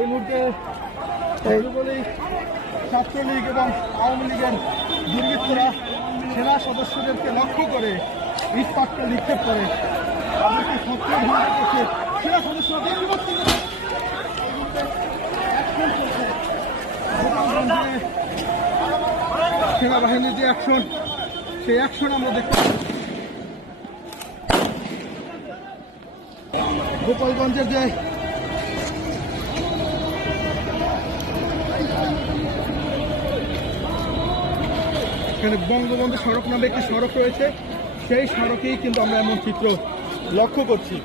এই মুহূর্তে যুবলীগ, ছাত্রলীগ এবং আওয়ামী লীগের দুর্বৃত্তরা সেনা সদস্যদেরকে লক্ষ্য করে ইস্পাতটা নিক্ষেপ করে তাদেরকে শত্রু ধ্বংস করছে। সেনা সদস্যরা সেনাবাহিনীর যে অ্যাকশন, সেই অ্যাকশন আমরা দেখতে পাচ্ছি। গোপালগঞ্জের যে এখানে বঙ্গবন্ধু সড়ক নামে একটি সড়ক রয়েছে, সেই সড়কেই কিন্তু আমরা এমন চিত্র লক্ষ্য করছি।